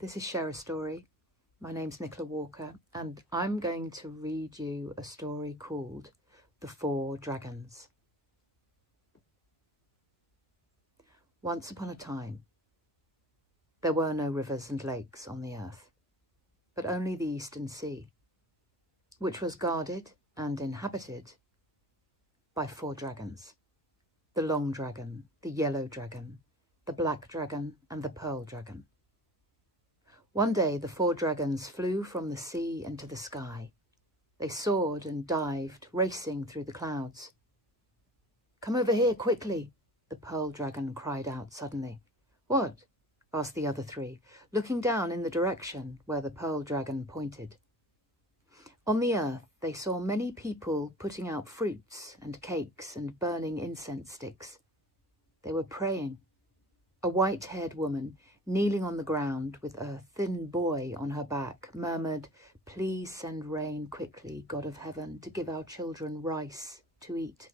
this is Share a Story. My name's Nicola Walker, and I'm going to read you a story called The 4 Dragons. Once upon a time, there were no rivers and lakes on the earth, but only the Eastern Sea, which was guarded and inhabited by 4 dragons: the long dragon, the yellow dragon, the black dragon, and the pearl dragon. One day the 4 dragons flew from the sea into the sky. They soared and dived, racing through the clouds. "Come over here quickly," the pearl dragon cried out suddenly. "What?" asked the other 3, looking down in the direction where the pearl dragon pointed. On the earth they saw many people putting out fruits and cakes and burning incense sticks. They were praying. A white-haired woman, kneeling on the ground with a thin boy on her back, murmured, "Please send rain quickly, God of heaven, to give our children rice to eat."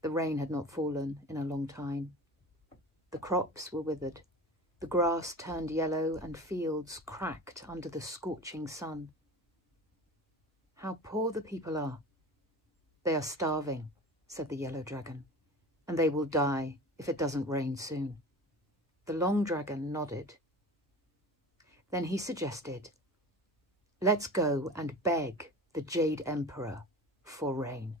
The rain had not fallen in a long time. The crops were withered. The grass turned yellow and fields cracked under the scorching sun. "How poor the people are." "They are starving," said the yellow dragon, "and they will die if it doesn't rain soon." The long dragon nodded. Then he suggested, "Let's go and beg the Jade Emperor for rain."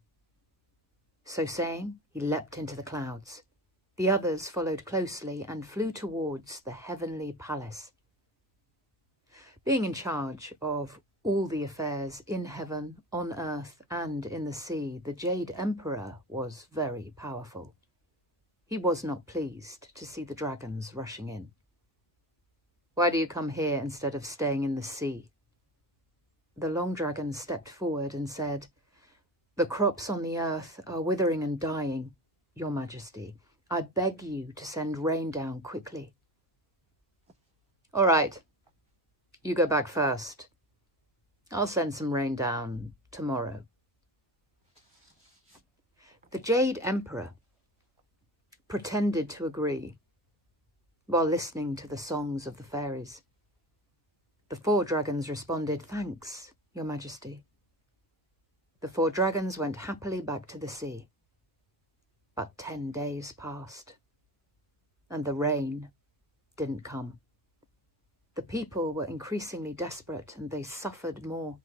So saying, he leapt into the clouds. The others followed closely and flew towards the heavenly palace. Being in charge of all the affairs in heaven, on earth, and in the sea, the Jade Emperor was very powerful. He was not pleased to see the dragons rushing in. "Why do you come here instead of staying in the sea?" The long dragon stepped forward and said, "The crops on the earth are withering and dying, Your Majesty. I beg you to send rain down quickly." "All right, you go back first. I'll send some rain down tomorrow." The Jade Emperor pretended to agree while listening to the songs of the fairies. The 4 dragons responded, "Thanks, Your Majesty." The 4 dragons went happily back to the sea. But 10 days passed, and the rain didn't come. The people were increasingly desperate, and they suffered more.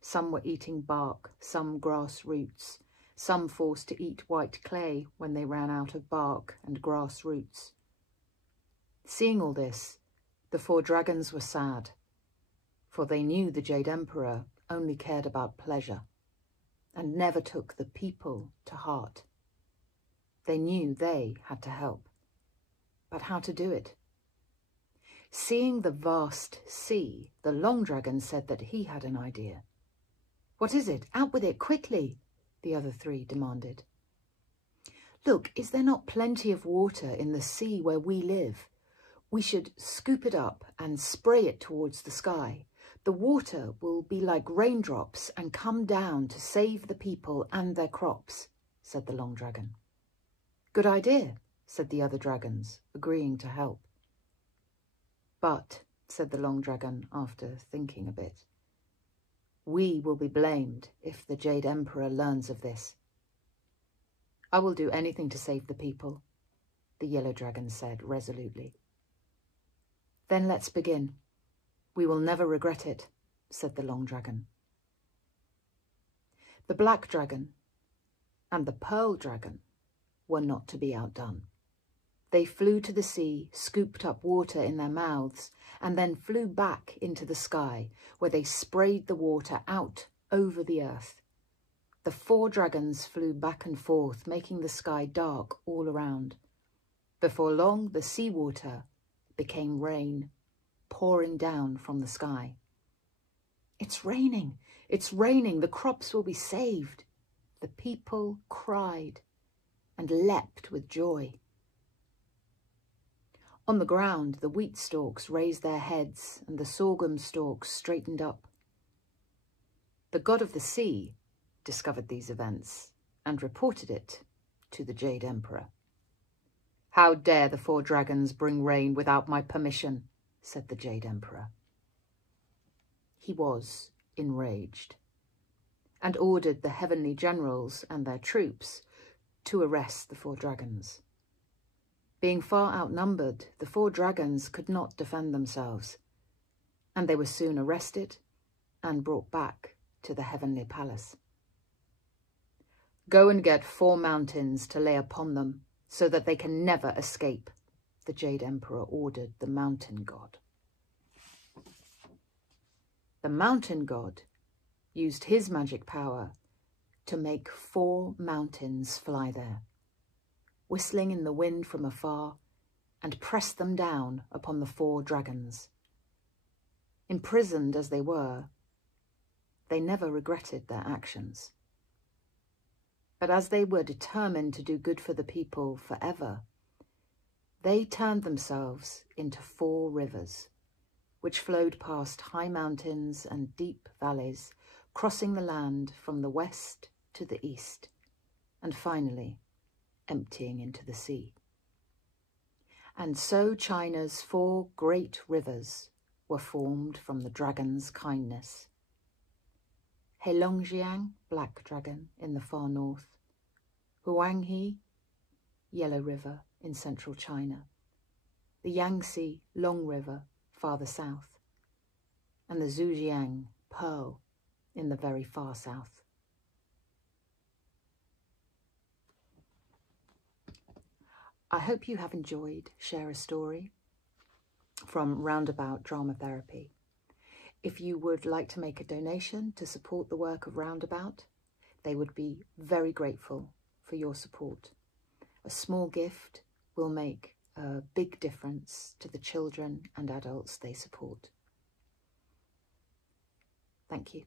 Some were eating bark, some grass roots, some forced to eat white clay when they ran out of bark and grass roots. Seeing all this, the 4 dragons were sad, for they knew the Jade Emperor only cared about pleasure and never took the people to heart. They knew they had to help, but how to do it? Seeing the vast sea, the long dragon said that he had an idea. "What is it? Out with it, quickly!" the other 3 demanded. "Look, is there not plenty of water in the sea where we live? We should scoop it up and spray it towards the sky. The water will be like raindrops and come down to save the people and their crops," said the long dragon. "Good idea," said the other dragons, agreeing to help. "But," said the long dragon after thinking a bit, "we will be blamed if the Jade Emperor learns of this." "I will do anything to save the people," the yellow dragon said resolutely. "Then let's begin. We will never regret it," said the long dragon. The black dragon and the pearl dragon were not to be outdone. They flew to the sea, scooped up water in their mouths, and then flew back into the sky, where they sprayed the water out over the earth. The 4 dragons flew back and forth, making the sky dark all around. Before long, the seawater became rain, pouring down from the sky. "It's raining! It's raining! The crops will be saved!" The people cried and leapt with joy. On the ground, the wheat stalks raised their heads and the sorghum stalks straightened up. The god of the sea discovered these events and reported it to the Jade Emperor. "How dare the 4 dragons bring rain without my permission?" said the Jade Emperor. He was enraged and ordered the heavenly generals and their troops to arrest the 4 dragons. Being far outnumbered, the 4 dragons could not defend themselves, and they were soon arrested and brought back to the heavenly palace. "Go and get 4 mountains to lay upon them, so that they can never escape," the Jade Emperor ordered the mountain god. The mountain god used his magic power to make 4 mountains fly there, whistling in the wind from afar, and pressed them down upon the 4 dragons. Imprisoned as they were, they never regretted their actions. But as they were determined to do good for the people forever, they turned themselves into 4 rivers, which flowed past high mountains and deep valleys, crossing the land from the west to the east, and finally emptying into the sea. And so China's 4 great rivers were formed from the dragon's kindness. Heilongjiang, Black Dragon, in the far north, Huanghe, Yellow River, in central China, the Yangtze, Long River, farther south, and the Zhujiang, Pearl, in the very far south. I hope you have enjoyed Share a Story from Roundabout Dramatherapy. If you would like to make a donation to support the work of Roundabout, they would be very grateful for your support. A small gift will make a big difference to the children and adults they support. Thank you.